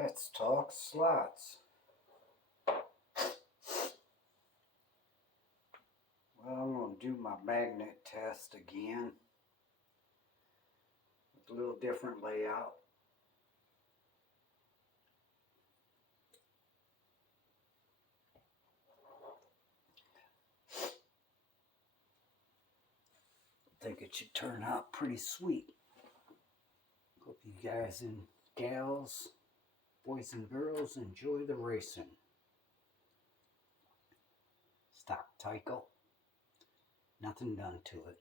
Let's talk slots. Well, I'm going to do my magnet test again with a little different layout. I think it should turn out pretty sweet. Hope you guys and gals, boys and girls, enjoy the racing. Stock Tyco. Nothing done to it.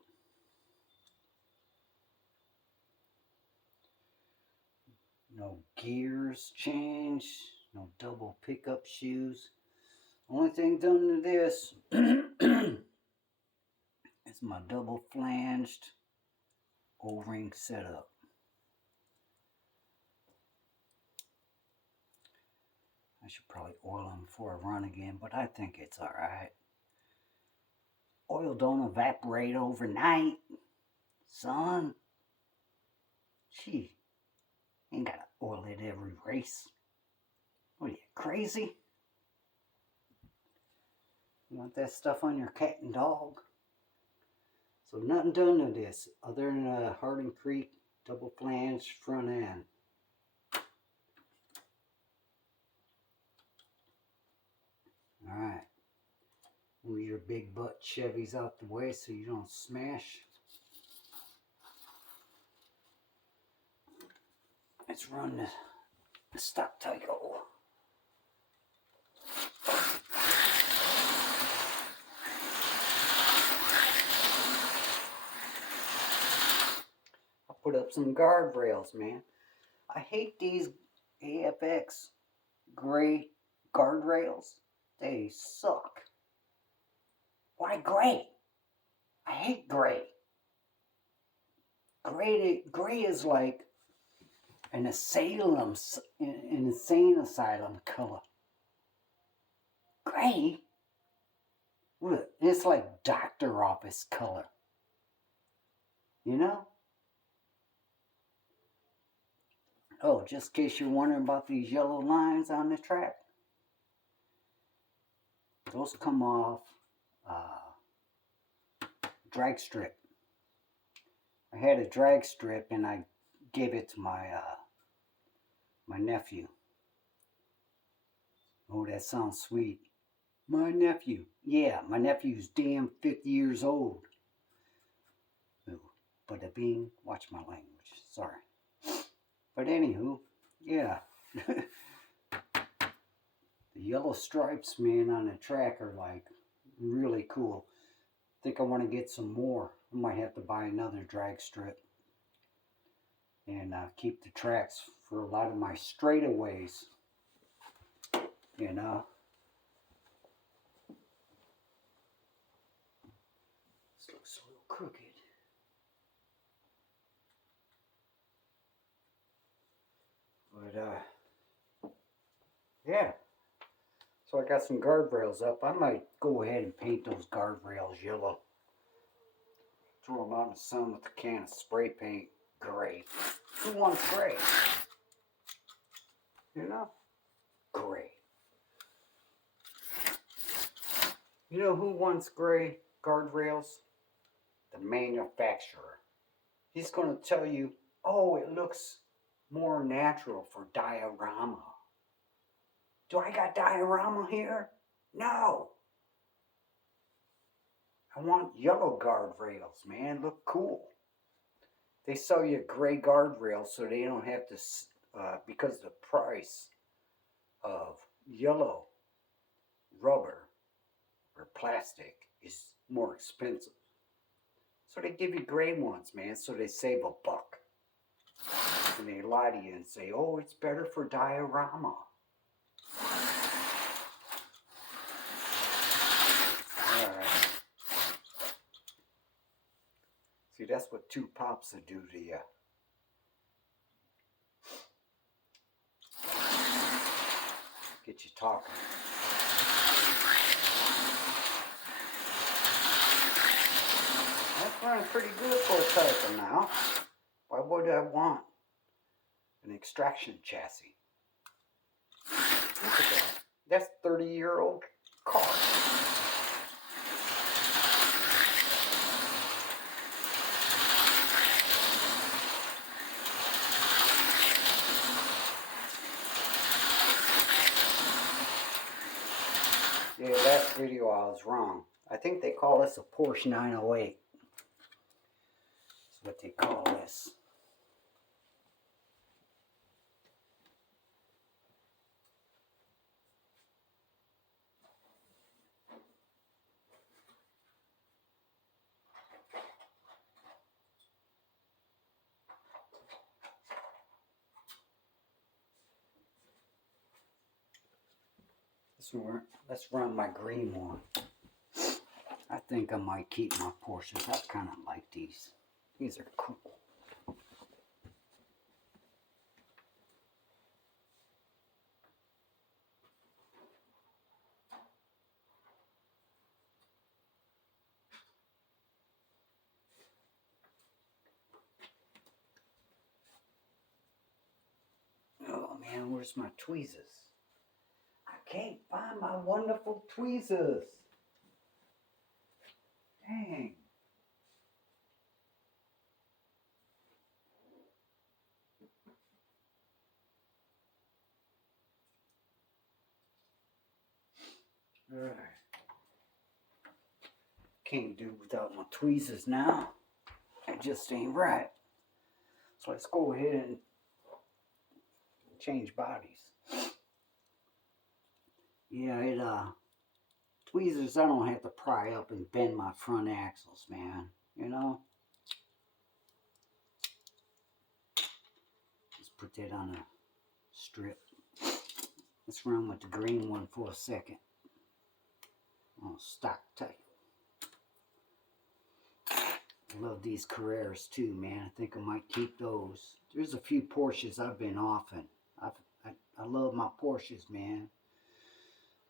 No gears changed. No double pickup shoes. Only thing done to this is my double flanged O-ring setup. I should probably oil them before I run again, but I think it's alright. Oil don't evaporate overnight, son. Gee, ain't gotta oil it every race. What are you, crazy? You want that stuff on your cat and dog? So nothing done to this other than a Hardin Creek double flange front end. Alright. Move your big butt Chevys out the way so you don't smash. Let's run the stock Tyco. I put up some guardrails, man. I hate these AFX gray guardrails. They suck. Why gray? I hate gray. Gray is like an insane asylum color. Gray? What? It's like doctor office color. You know? Oh, just in case you're wondering about these yellow lines on the track. Those come off drag strip. I had a drag strip and I gave it to my nephew. Oh, that sounds sweet. My nephew. Yeah, my nephew's damn 50 years old. Ooh, bada bing. Watch my language. Sorry. But anywho, yeah. The yellow stripes, man, on the track are like really cool. I think I want to get some more. I might have to buy another drag strip and keep the tracks for a lot of my straightaways. You know. This looks a little crooked. But yeah. So I got some guardrails up. I might go ahead and paint those guardrails yellow. Throw them out in the sun with a can of spray paint gray. Who wants gray? You know? Gray. You know who wants gray guardrails? The manufacturer. He's going to tell you, oh, it looks more natural for diorama. Do I got diorama here? No. I want yellow guardrails, man. Look cool. They sell you gray guardrails so they don't have to, because the price of yellow rubber or plastic is more expensive. So they give you gray ones, man, so they save $1. And they lie to you and say, oh, it's better for diorama. Alright. See, that's what 2 pops will do to you. Get you talking. That's running pretty good for a Tyco now. Why would I want an extraction chassis? Look at that. That's 30-year-old car. Yeah, last video I was wrong. I think they call this a Porsche 908. That's what they call this. Let's run my green one. I think I might keep my Porsches. I kind of like these. These are cool. Oh man, where's my tweezers? I can't find my wonderful tweezers. Dang. Alright. Can't do without my tweezers now. It just ain't right. So let's go ahead and change bodies. Yeah, tweezers, I don't have to pry up and bend my front axles, man. You know? Let's put that on a strip. Let's run with the green one for a second. Oh, stock type. I love these Carreras too, man. I think I might keep those. There's a few Porsches I've been offing. I love my Porsches, man.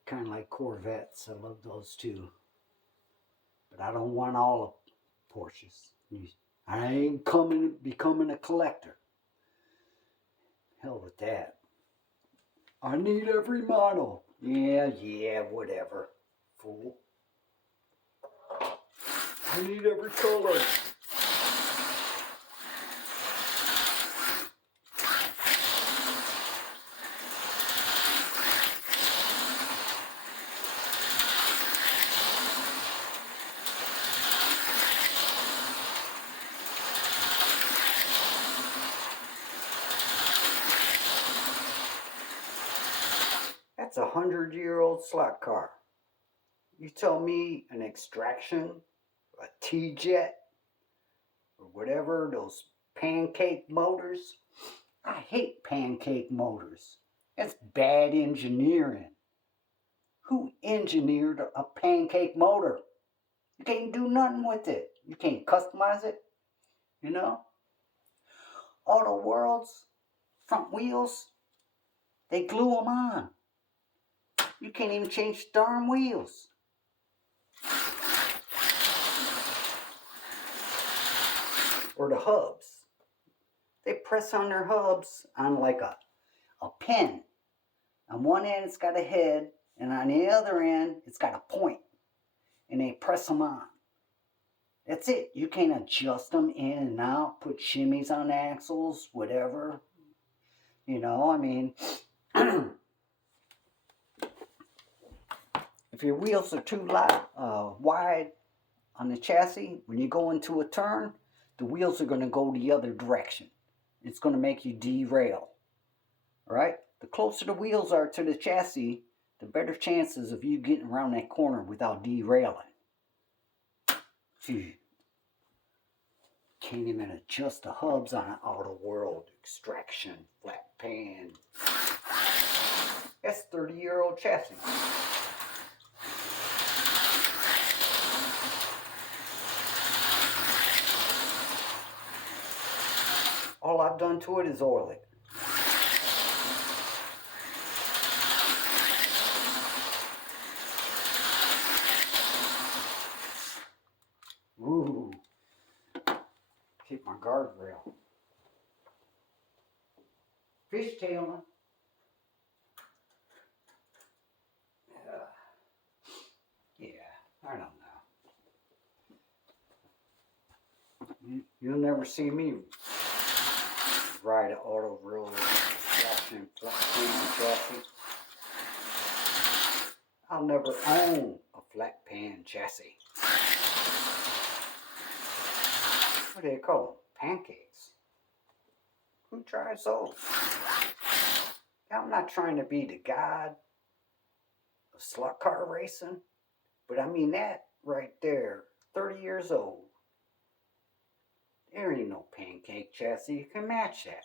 Kind of like Corvettes. I love those too. But I don't want all of Porsches. I ain't becoming a collector. Hell with that. I need every model. Yeah, whatever. Fool. I need every color. That's a 100-year-old slot car. You tell me an Extraction, a T-Jet, or whatever, those pancake motors. I hate pancake motors. That's bad engineering. Who engineered a pancake motor? You can't do nothing with it. You can't customize it, you know? Auto World's front wheels, they glue them on. You can't even change the darn wheels. Or the hubs. They press on their hubs on like a pin. On one end it's got a head, and on the other end it's got a point. And they press them on. That's it. You can't adjust them in and out, put shimmies on axles, whatever. You know, I mean, if your wheels are too wide on the chassis, when you go into a turn, the wheels are going to go the other direction. It's going to make you derail. All right? The closer the wheels are to the chassis, the better chances of you getting around that corner without derailing. Phew. Can't even adjust the hubs on an Auto World Extraction flat pan. That's 30-year-old chassis. All I've done to it is oil it. Ooh. Hit my guardrail. Fishtailing. You'll never see me ride an auto roller traction flat pan chassis. I'll never own a flat pan chassis. What do they call them? Pancakes. Who tries those? I'm not trying to be the god of slot car racing, but I mean that right there, 30 years old. There ain't no pancake chassis you can match that.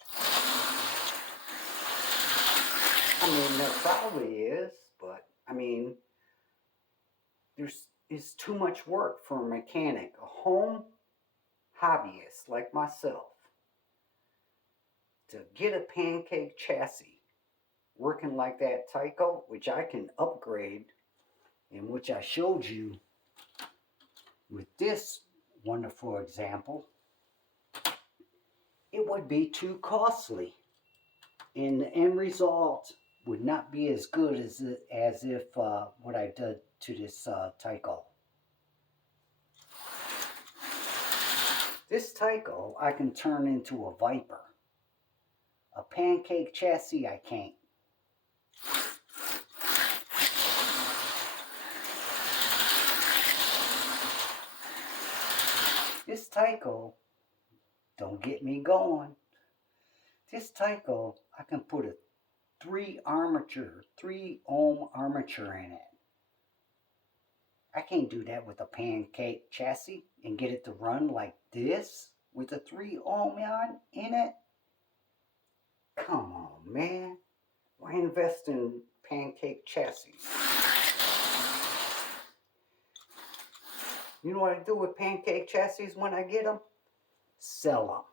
I mean, there probably is, but I mean, it's too much work for a mechanic, a home hobbyist like myself, to get a pancake chassis working like that Tyco, which I can upgrade, and which I showed you with this wonderful example. It would be too costly, and the end result would not be as good as if what I did to this Tyco. This Tyco I can turn into a Viper. A pancake chassis I can't. This Tyco, don't get me going. This Tyco, I can put a 3 ohm armature in it. I can't do that with a pancake chassis and get it to run like this with a 3 ohm in it. Come on, man. Why invest in pancake chassis? You know what I do with pancake chassis when I get them? Sell them.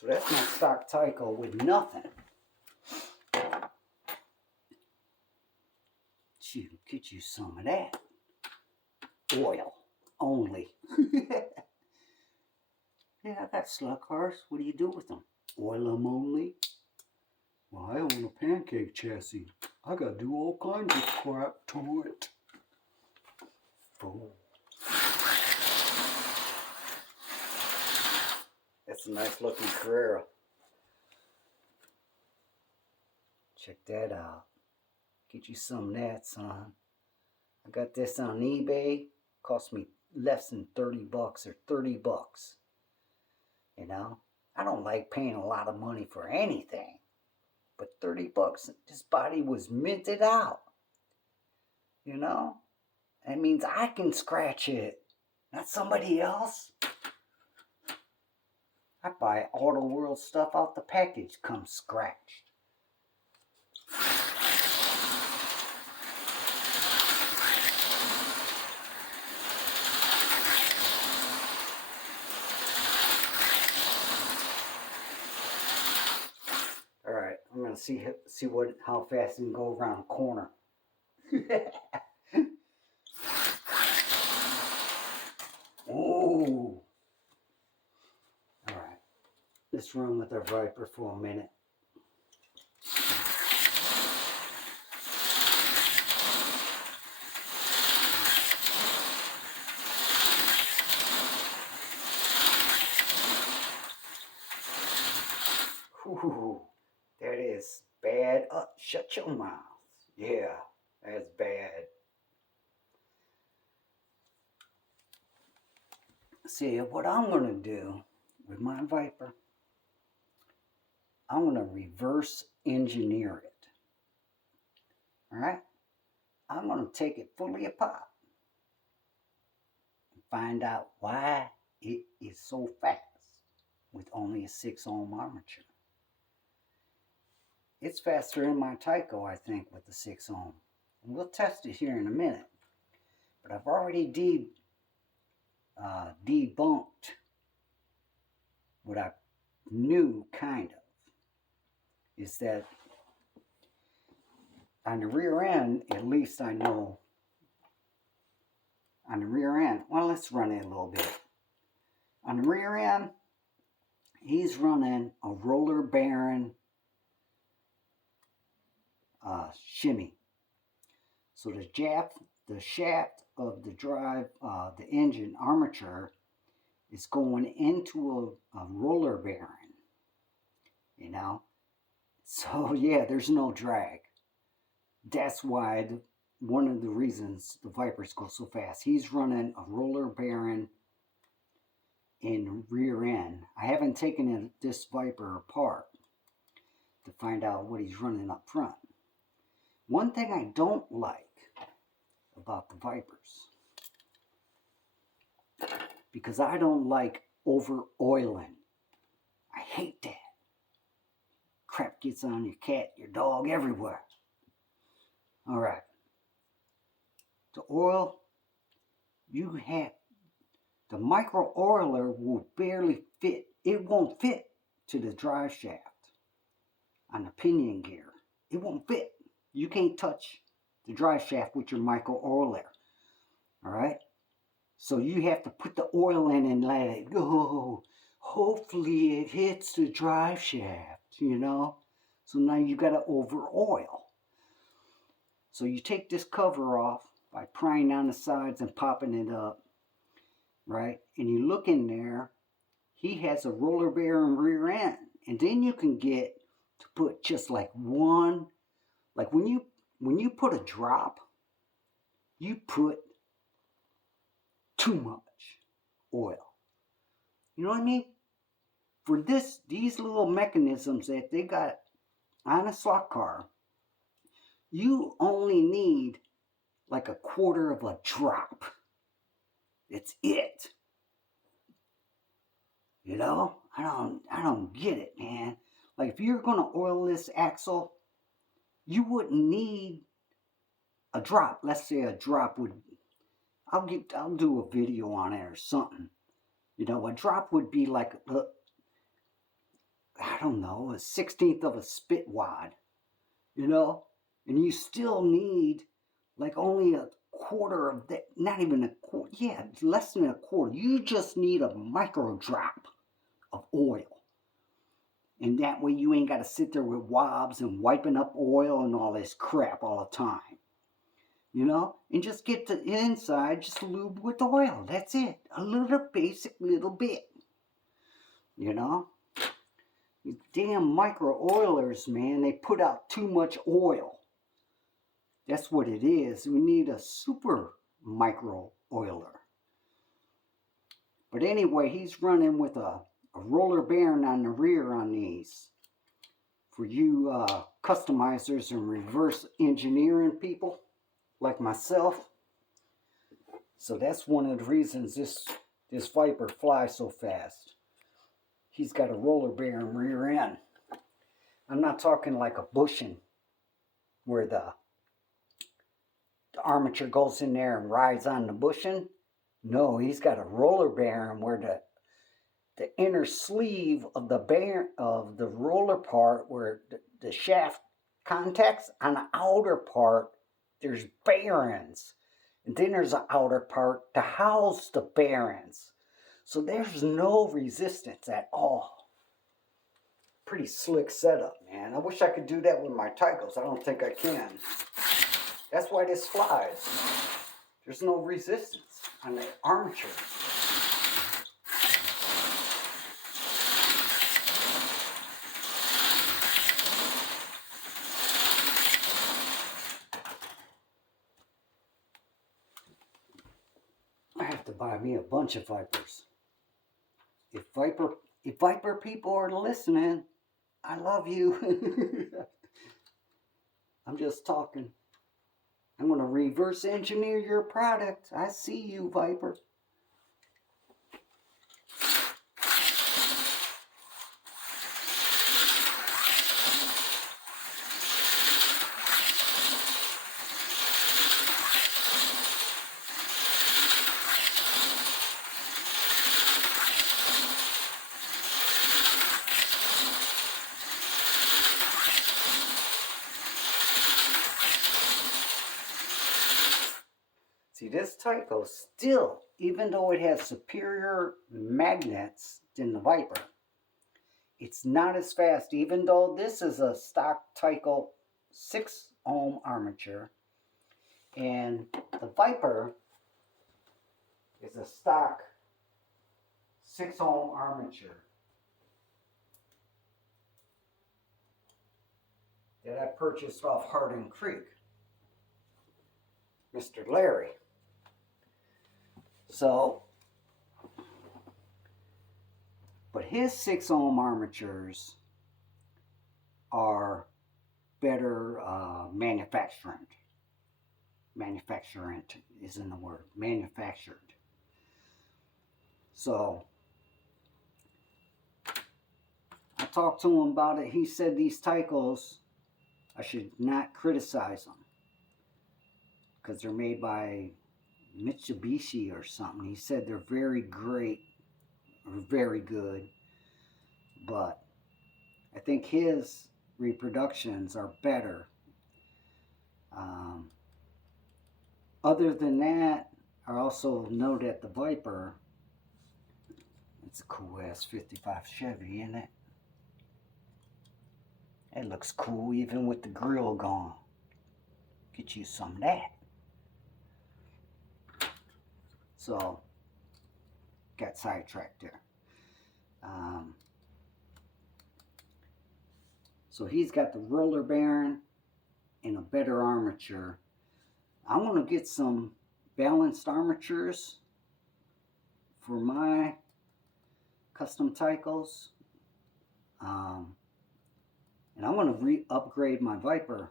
So that's my stock Tyco with nothing. Get you some of that. Oil only. Yeah, I got slug cars. What do you do with them? Oil them only? Well, I own a pancake chassis. I gotta do all kinds of crap to it. Fool. That's a nice looking Carrera. Check that out. Get you some of that, son. I got this on eBay. Cost me less than 30 bucks or 30 bucks. You know, I don't like paying a lot of money for anything. But 30 bucks, this body was minted out. You know? That means I can scratch it, not somebody else. I buy Auto World stuff out the package, comes scratched. All right, I'm gonna see how fast I can go around a corner. Ooh. All right, let's run with our Viper for a minute. Ooh, that is bad. Shut your mouth. Yeah, that's bad. See, what I'm going to do with my Viper, I'm going to reverse engineer it. All right? I'm going to take it fully apart and find out why it is so fast with only a 6 ohm armature. It's faster than my Tyco, I think, with the 6 ohm. And we'll test it here in a minute. But I've already debunked what I knew, kind of, is that on the rear end, at least I know, on the rear end, well, let's run it a little bit. On the rear end, he's running a roller bearing shimmy. So the shaft of the drive, the engine armature is going into a roller bearing, you know. So yeah, there's no drag. That's why one of the reasons the Vipers go so fast. He's running a roller bearing in rear end. I haven't taken this Viper apart to find out what he's running up front. One thing I don't like about the Vipers, because I don't like over oiling. I hate that. Crap gets on your cat, your dog, everywhere. All right. The oil, you have, the micro oiler will barely fit. It won't fit to the drive shaft on the pinion gear. It won't fit. You can't touch the drive shaft with your micro oiler. All right. So you have to put the oil in and let it go. Hopefully it hits the drive shaft, you know. So now you got to over oil. So you take this cover off by prying on the sides and popping it up, right? And you look in there, he has a roller bearing rear end. And then you can get to put just like one, like when you put a drop, you put too much oil. You know what I mean? For these little mechanisms that they got on a slot car, you only need like a quarter of a drop. It's it. You know? I don't get it, man. Like if you're gonna oil this axle, you wouldn't need a drop. Let's say a drop would, I'll do a video on it or something. You know, a drop would be like I don't know, a 16th of a spit wad, you know? And you still need like only a quarter of that, not even a quarter, yeah, less than a quarter. You just need a micro drop of oil. And that way you ain't got to sit there with wobs and wiping up oil and all this crap all the time. You know? And just get the inside just lubed with oil. That's it. A little basic little bit. You know? These damn micro oilers, man, they put out too much oil. That's what it is. We need a super micro oiler. But anyway, he's running with a roller bearing on the rear on these. For you customizers and reverse engineering people like myself. So that's one of the reasons this Viper flies so fast. He's got a roller bearing rear end. I'm not talking like a bushing where the armature goes in there and rides on the bushing. No, he's got a roller bearing where the inner sleeve of the roller part where the shaft contacts, on the outer part there's bearings, and then there's an outer part to house the bearings. So there's no resistance at all. Pretty slick setup, man. I wish I could do that with my Tycos. I don't think I can. That's why this flies. There's no resistance on the armature. I have to buy me a bunch of Vipers. If Viper people are listening, I love you. I'm just talking. I'm going to reverse engineer your product. I see you, Viper. See, this Tyco still, even though it has superior magnets than the Viper, it's not as fast, even though this is a stock Tyco 6 ohm armature. And the Viper is a stock 6 ohm armature that I purchased off Hardin Creek, Mr. Larry. So, but his 6 ohm armatures are better manufacturing. Manufacturing isn't the word. Manufactured. So, I talked to him about it. He said these Tycos, I should not criticize them because they're made by Mitsubishi or something. He said they're very great or very good, but I think his reproductions are better. Other than that, I also know that the Viper, it's a cool ass 55 Chevy, isn't it? It looks cool even with the grill gone. Get you some of that. So, got sidetracked there. So he's got the roller bearing and a better armature. I want to get some balanced armatures for my custom Tycos. And I'm going to upgrade my Viper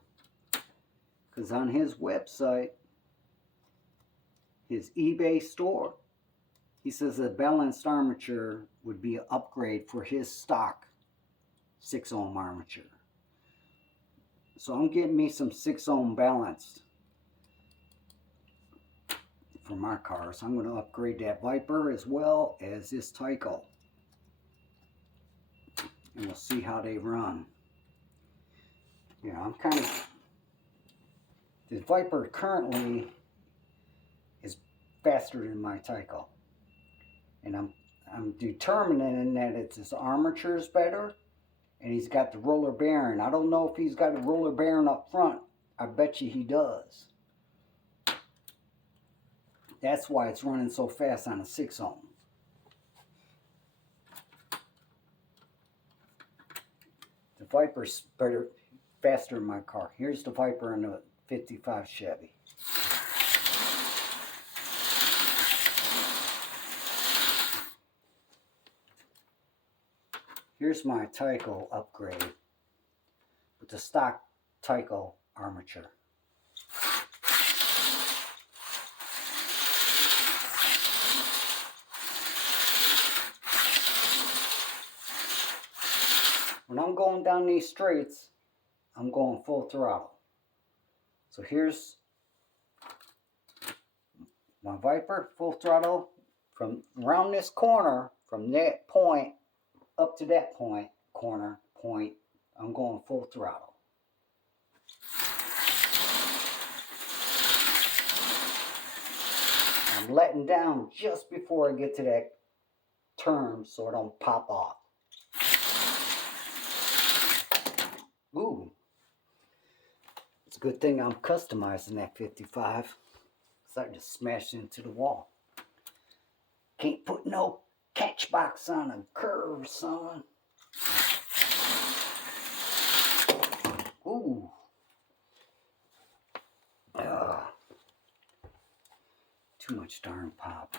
because on his website, his eBay store, he says a balanced armature would be an upgrade for his stock 6 ohm armature. So I'm getting me some 6 ohm balanced for my car. So I'm going to upgrade that Viper as well as this Tyco. And we'll see how they run. Yeah, I'm kind of... The Viper currently is faster than my Tyco. And I'm determining that it's his armature is better. And he's got the roller bearing. I don't know if he's got a roller bearing up front. I bet you he does. That's why it's running so fast on a 6 ohm. The Viper's better, faster in my car. Here's the Viper in the 55 Chevy. Here's my Tyco upgrade with the stock Tyco armature. When I'm going down these straights, I'm going full throttle. So here's my Viper, full throttle. From around this corner, from that point up to that point, corner point, I'm going full throttle. I'm letting down just before I get to that turn so it don't pop off. Ooh. It's a good thing I'm customizing that 55. So I just smashed into the wall. Can't put no catch box on a curve, son. Ooh. Too much darn pop.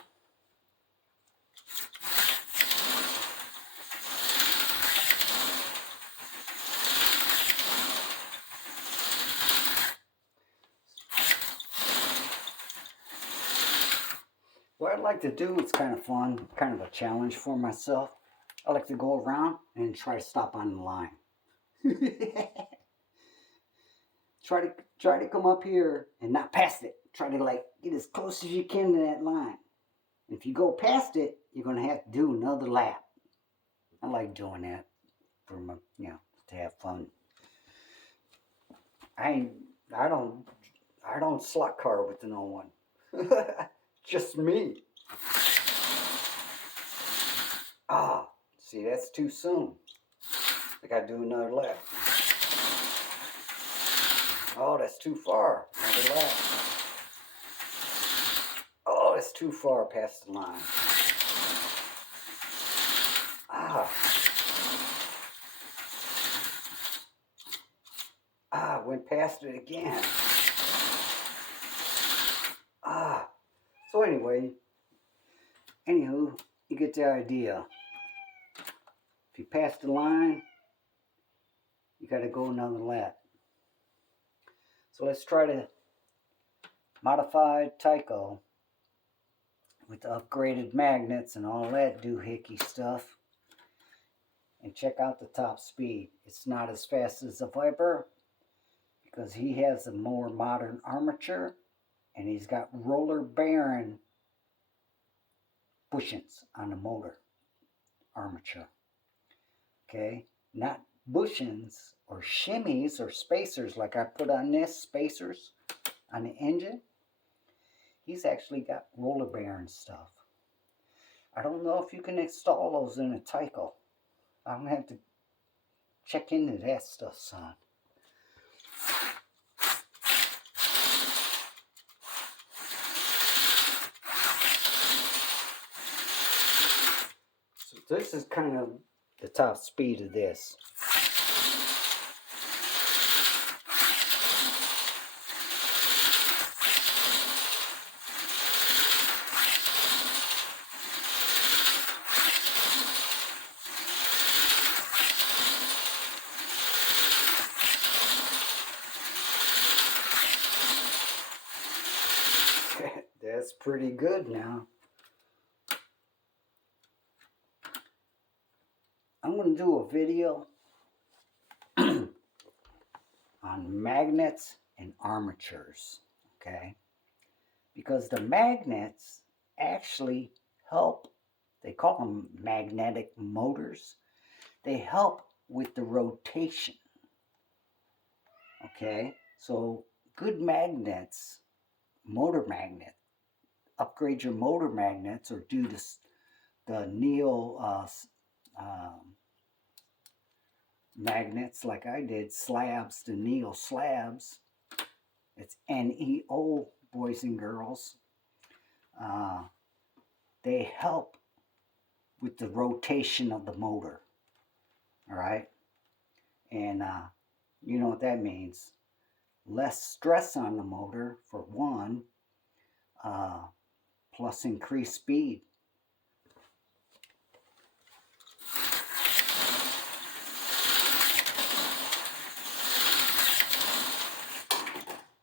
What I'd like to do, it's kind of fun, kind of a challenge for myself. I like to go around and try to stop on the line. try to come up here and not past it. Try to like get as close as you can to that line. If you go past it, you're gonna have to do another lap. I like doing that for my, to have fun. I don't slot car with no one. Just me. Ah, see, that's too soon. I gotta do another lap. Oh, that's too far. Another lap. Oh, that's too far past the line. Ah. Ah, went past it again. Ah. So anyway, anywho, you get the idea. If you pass the line, you got to go another lap. So let's try the modified Tyco with the upgraded magnets and all that doohickey stuff. And check out the top speed. It's not as fast as the Viper because he has a more modern armature and he's got roller bearing bushings on the motor armature. Okay, not bushings or shimmies or spacers like I put on this, spacers on the engine. He's actually got roller bearing stuff. I don't know if you can install those in a Tyco. I'm gonna have to check into that stuff, son. So this is kind of the top speed of this. That's pretty good now. I'm going to do a video on magnets and armatures, okay? Because the magnets actually help, they call them magnetic motors. They help with the rotation, okay? So good magnets, motor magnet, upgrade your motor magnets or do this, the neo magnets like I did, slabs, the neo slabs. It's NEO, boys and girls. They help with the rotation of the motor. All right, and you know what that means. Less stress on the motor for one, plus increased speed.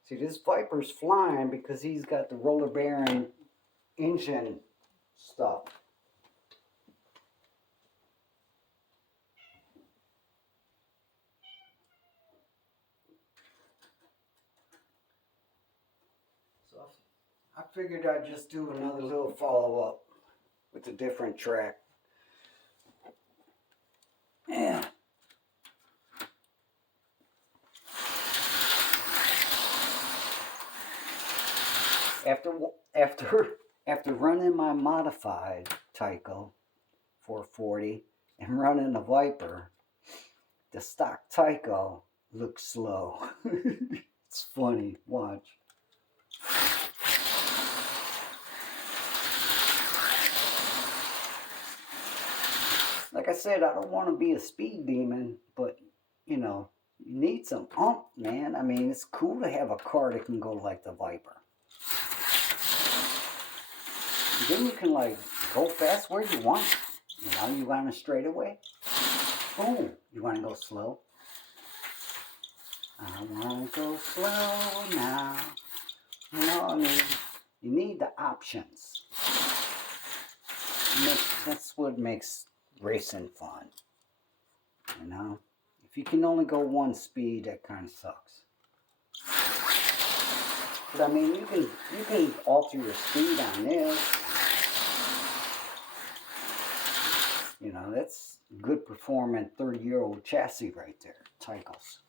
See, this Viper's flying because he's got the roller bearing engine stuff. So I figured I'd just do another little follow-up with a different track. Yeah. After running my modified Tyco 440 and running the Viper, the stock Tyco looks slow. It's funny, watch. Like I said, I don't want to be a speed demon, but you know, you need some oomph, man. I mean, it's cool to have a car that can go like the Viper. And then you can like go fast where you want. You know, you want a straightaway. Boom. You want to go slow. I want to go slow now. You know, I mean, you need the options. That's what makes racing fun. You know, if you can only go one speed, that kind of sucks. But I mean, you can alter your speed on this. You know, that's good performing 30-year-old chassis right there, Tycos.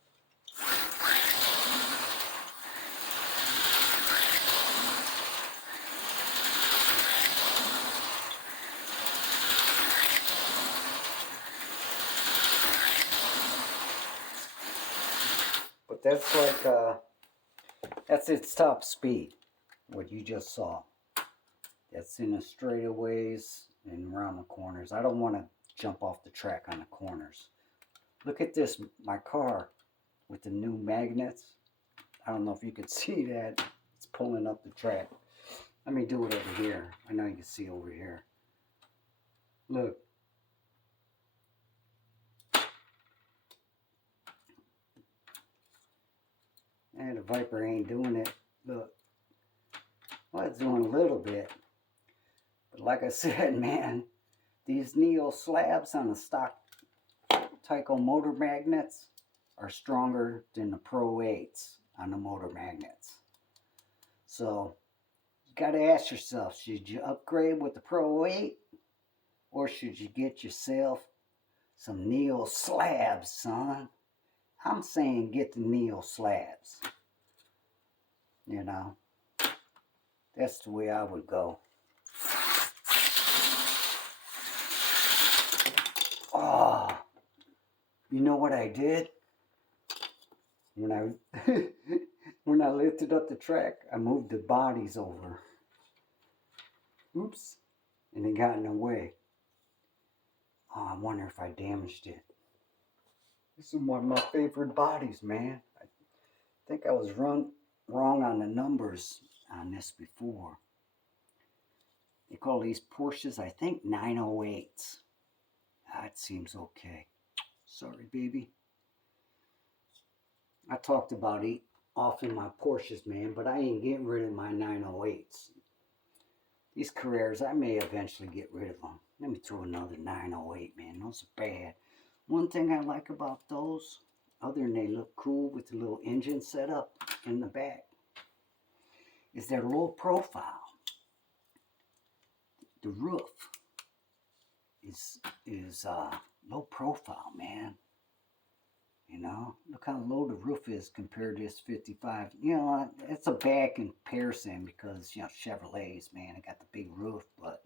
But that's like That's its top speed, what you just saw. That's in the straightaways and around the corners. I don't want to jump off the track on the corners. Look at this, my car with the new magnets. I don't know if you can see that. It's pulling up the track. Let me do it over here. I know you can see over here. Look. And the Viper ain't doing it. Look. Well, it's doing a little bit. But like I said, man, these Neo slabs on the stock Tyco motor magnets are stronger than the Pro 8s on the motor magnets. So, you got to ask yourself, should you upgrade with the Pro 8? Or should you get yourself some Neo slabs, son? I'm saying get the Neo slabs. You know, that's the way I would go. Oh, you know what I did? When I lifted up the track, I moved the bodies over. Oops. And it got in the way. Oh, I wonder if I damaged it. This is one of my favorite bodies, man. I think I was wrong on the numbers on this before. They call these Porsches, I think, 908s. That seems okay. Sorry, baby. I talked about often my Porsches, man, but I ain't getting rid of my 908s. These Carreras, I may eventually get rid of them. Let me throw another 908, man. Those are bad. One thing I like about those, other than they look cool with the little engine setup in the back, is their low profile. The roof is low profile, man. You know, look how low the roof is compared to this 55. You know, it's a bad comparison because, you know, Chevrolets, man, they got the big roof. But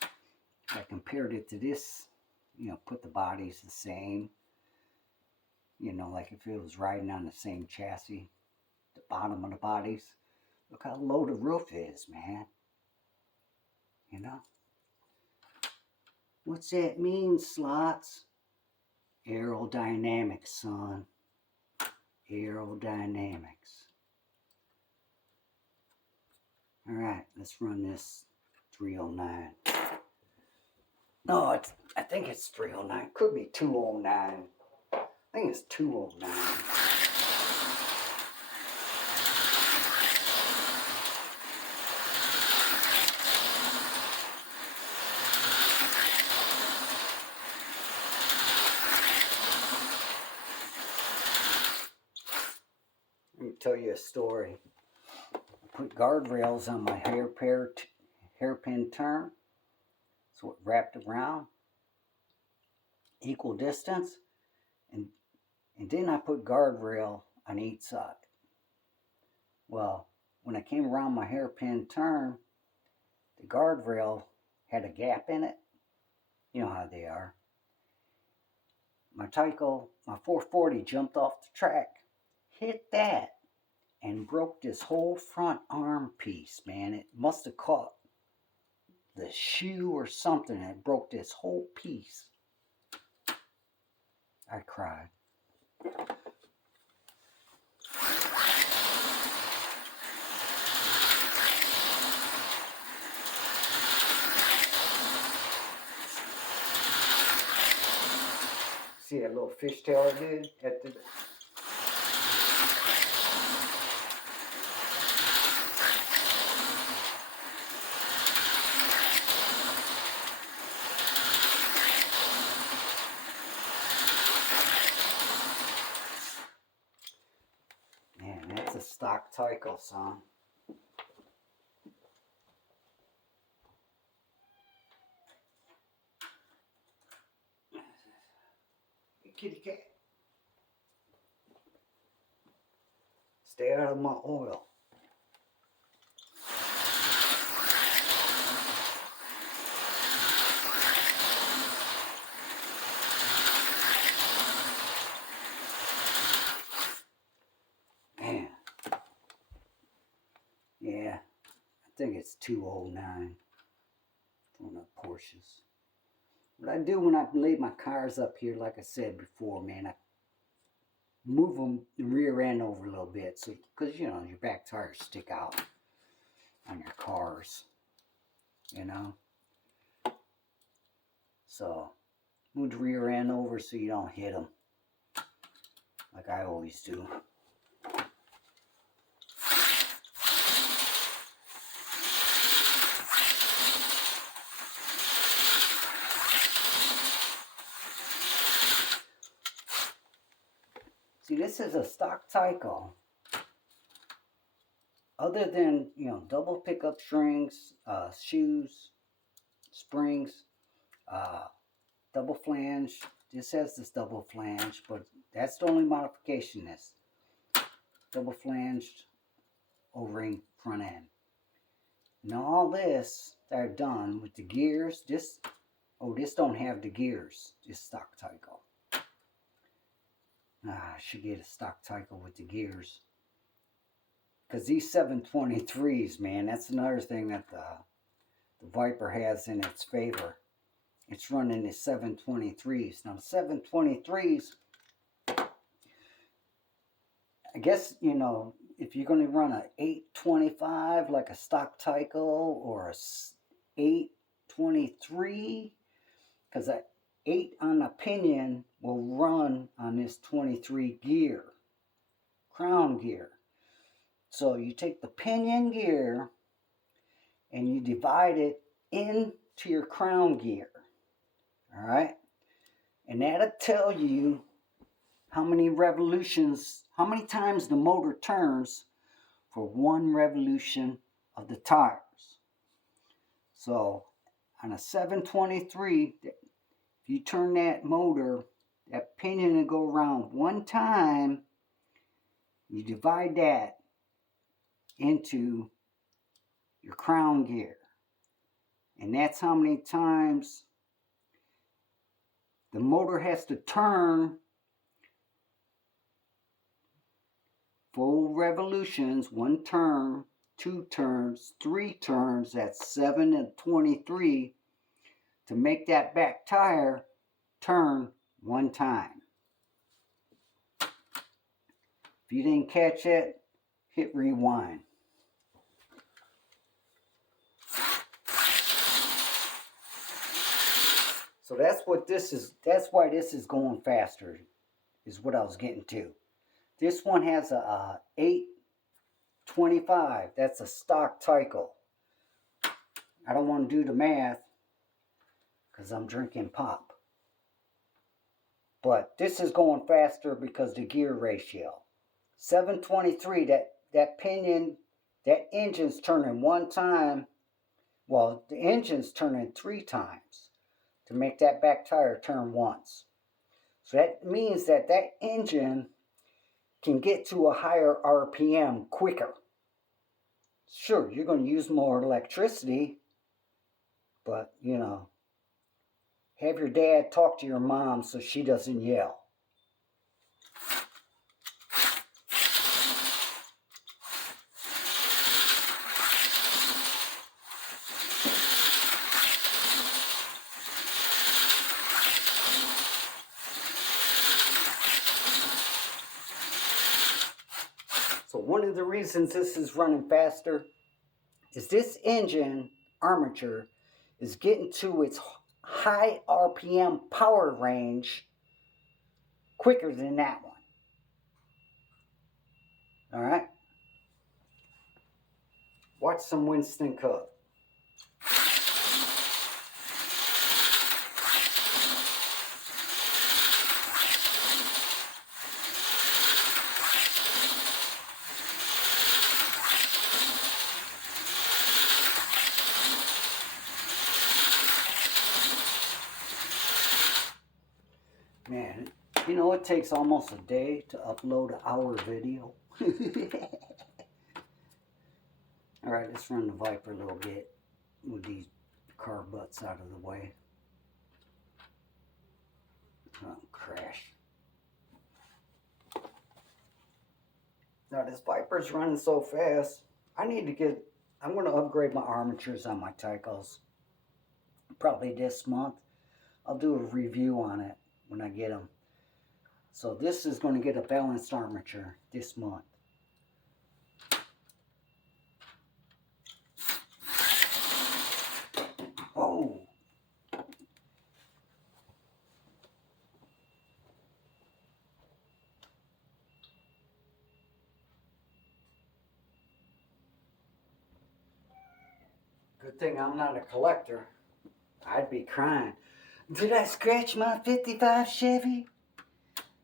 if I compared it to this, you know, put the bodies the same, you know, like if it was riding on the same chassis, the bottom of the bodies, look how low the roof is, man. You know? What's that mean, slots? Aerodynamics, son. Aerodynamics. Alright, let's run this 309. No, I think it's 309. Could be 209. I think it's 209. Let me tell you a story. I put guardrails on my hairpin turn, so it wrapped around, equal distance, and then I put guardrail on each side. Well, when I came around my hairpin turn, the guardrail had a gap in it. You know how they are. My Tyco, my 440 jumped off the track, hit that, and broke this whole front arm piece, man. It must have caught the shoe or something, and it broke this whole piece. I cried. See that little fishtail I did at the... Man, that's a stock Tyco, son. Hey, kitty cat. Stay out of my oil. Man. Yeah, I think it's 209 on the Porsches. What I do when I lay my cars up here, like I said before, man, I move them the rear end over a little bit, so because you know your back tires stick out on your cars, you know. So move the rear end over so you don't hit them, like I always do. See, this is a stock Tyco. Other than, you know, double pickup strings, shoes, springs, double flange. This has this double flange, but that's the only modification. This double flanged O-ring front end. Now all this that I've done with the gears, this don't have the gears. This stock Tyco. I should get a stock Tyco with the gears. Because these 723s, man, that's another thing that the Viper has in its favor. It's running the 723s. Now, the 723s, I guess, you know, if you're going to run a 825 like a stock Tyco or a 823, because that 8 on the pinion will run on this 23 gear, crown gear. So you take the pinion gear and you divide it into your crown gear. All right? And that'll tell you how many revolutions, how many times the motor turns for one revolution of the tires. So on a 723, if you turn that motor, that pinion will go around one time. You divide that into your crown gear. And that's how many times the motor has to turn full revolutions, one turn, 2 turns, 3 turns, that's 7 and 23 to make that back tire turn one time. If you didn't catch it, hit rewind. So that's what this is. That's why this is going faster, is what I was getting to. This one has a 825. That's a stock Tyco. I don't want to do the math because I'm drinking pop. But this is going faster because the gear ratio. 723, that pinion, that engine's turning one time. Well, the engine's turning 3 times to make that back tire turn once. So that means that engine can get to a higher RPM quicker. Sure, you're going to use more electricity, but, you know, have your dad talk to your mom so she doesn't yell. So one of the reasons this is running faster is this engine armature is getting to its high RPM power range quicker than that one. All right? Watch some Winston cook. Man, you know, it takes almost a day to upload an hour video. Alright, let's run the Viper a little bit with these car butts out of the way. Oh, crash. Now this Viper's running so fast, I'm going to upgrade my armatures on my Tycos probably this month. I'll do a review on it when I get them. So this is going to get a balanced armature this month. Oh! Good thing I'm not a collector. I'd be crying. Did I scratch my 55 Chevy?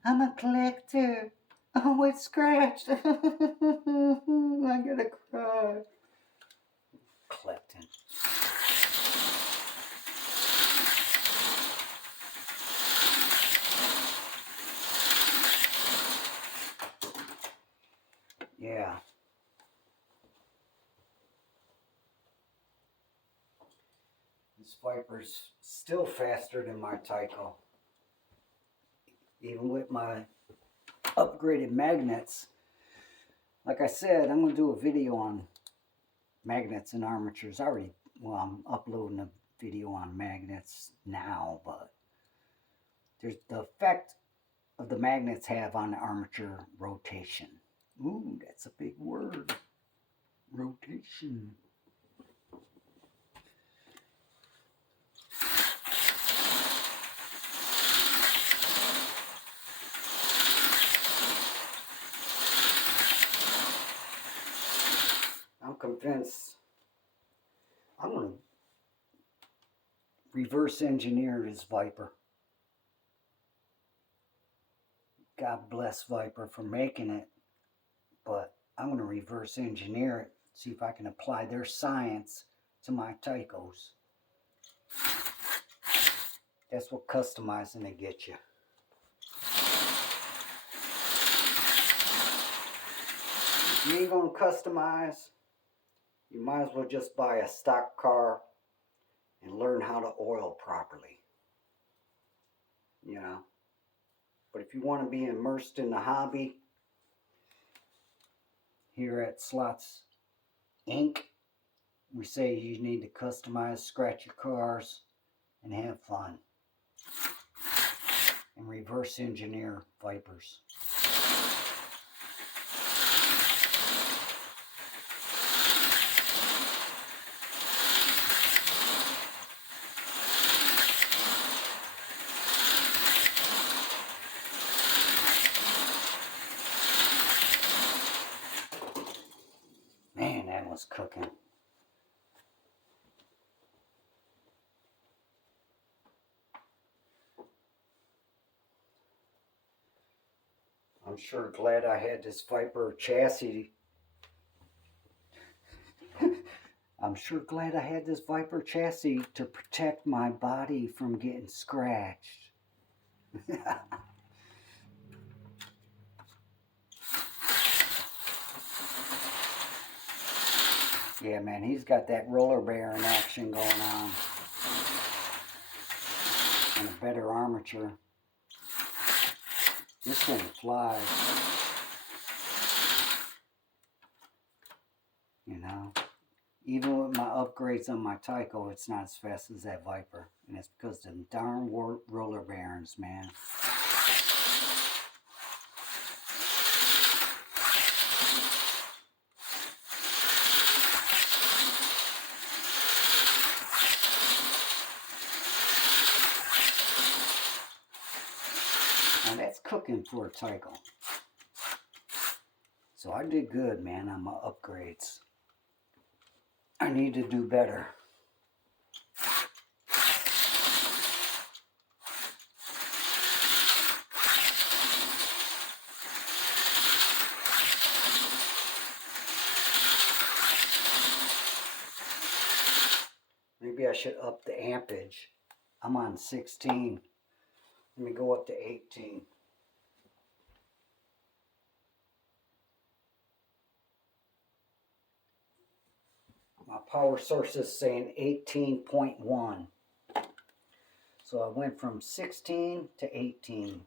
I'm a collector. Oh, it's scratched. I gotta cry. Collecting. Yeah. This Viper's still faster than my Tyco. Even with my upgraded magnets. Like I said, I'm going to do a video on magnets and armatures. I'm uploading a video on magnets now, but there's the effect of the magnets have on the armature rotation. Ooh, that's a big word. Rotation. I'm convinced I'm going to reverse engineer this Viper. God bless Viper for making it, but I'm going to reverse engineer it, see if I can apply their science to my Tycos. That's what customizing will get you. If you ain't going to customize, you might as well just buy a stock car and learn how to oil properly. You know? But if you want to be immersed in the hobby, here at Slots Inc., we say you need to customize, scratch your cars, and have fun. And reverse engineer Vipers. Man, that was cooking. I'm sure glad I had this Viper chassis. I'm sure glad I had this Viper chassis to protect my body from getting scratched. Yeah, man, he's got that roller bearing action going on. And a better armature. This thing flies. You know? Even with my upgrades on my Tyco, it's not as fast as that Viper. And it's because of them darn roller bearings, man. Now that's cooking for a Tyco. So I did good, man, on my upgrades. I need to do better. Maybe I should up the ampage. I'm on 16. Let me go up to 18. My power source is saying 18.1. So I went from 16 to 18.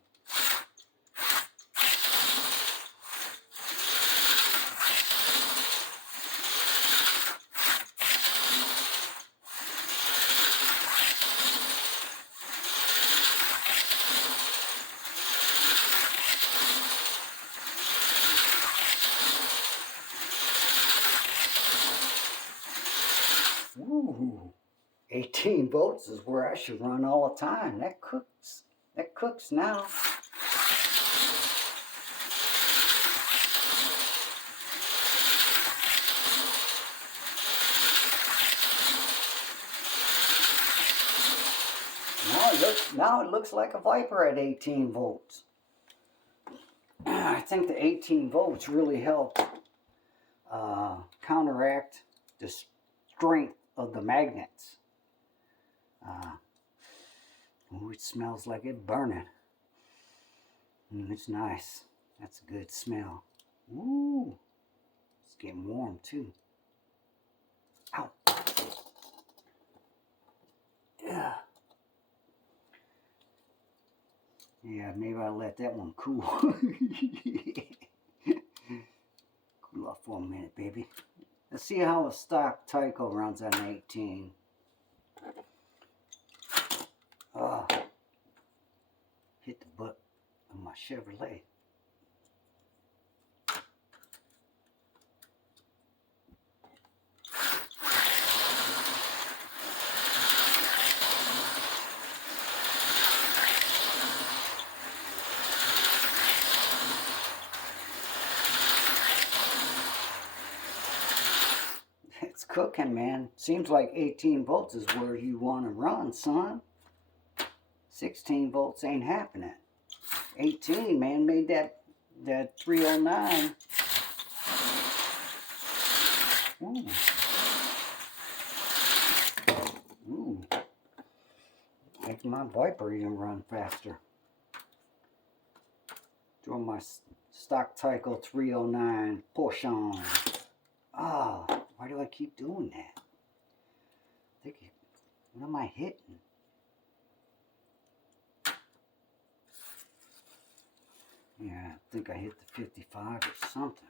Ooh, 18 volts is where I should run all the time. That cooks. That cooks now. Now it looks like a Viper at 18 volts. I think the 18 volts really help counteract the strength of the magnets. Ooh, it smells like it's burning. It's nice. That's a good smell. Ooh, it's getting warm too. Ow. Yeah. Yeah, maybe I'll let that one cool. Cool off for a minute, baby. Let's see how a stock Tyco runs on 18. Hit the butt of my Chevrolet. It's cooking, man. Seems like 18 volts is where you want to run, son. 16 volts ain't happening. 18, man, made that 309. Ooh. Ooh. Make my Viper even run faster. Throw my stock Tyco 309 Porsche. Ah, why do I keep doing that? What am I hitting? Yeah, I think I hit the 55 or something.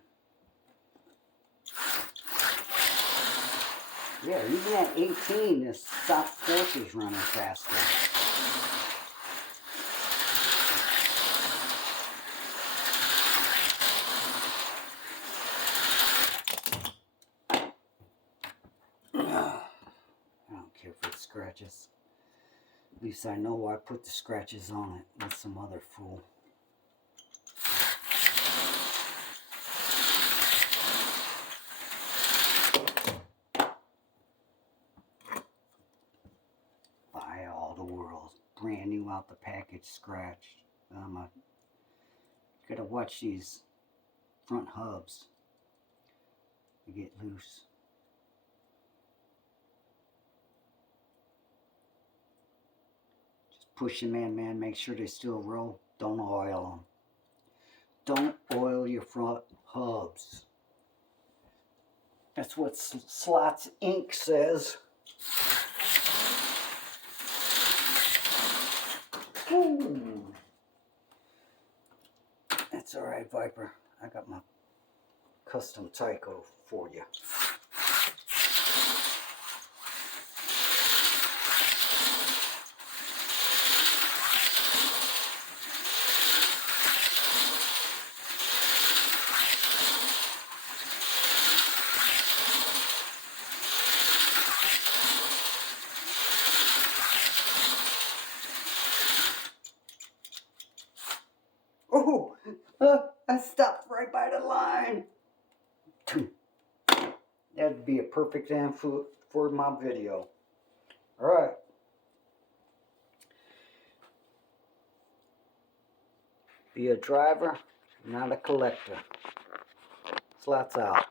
Yeah, even at 18, the stock Porsche is running faster. I don't care if it scratches. At least I know why I put the scratches on it with some other fool. Buy all the world. Brand new out the package, scratched. Gotta watch these front hubs. They get loose. Just push them in, man. Make sure they still roll. Don't oil them. Don't oil your front hubs. That's what Slots Inc. says. Ooh. That's alright, Viper. I got my custom Tyco for you. Oh, I stopped right by the line. That'd be a perfect end for my video. All right. Be a driver, not a collector. Slots out.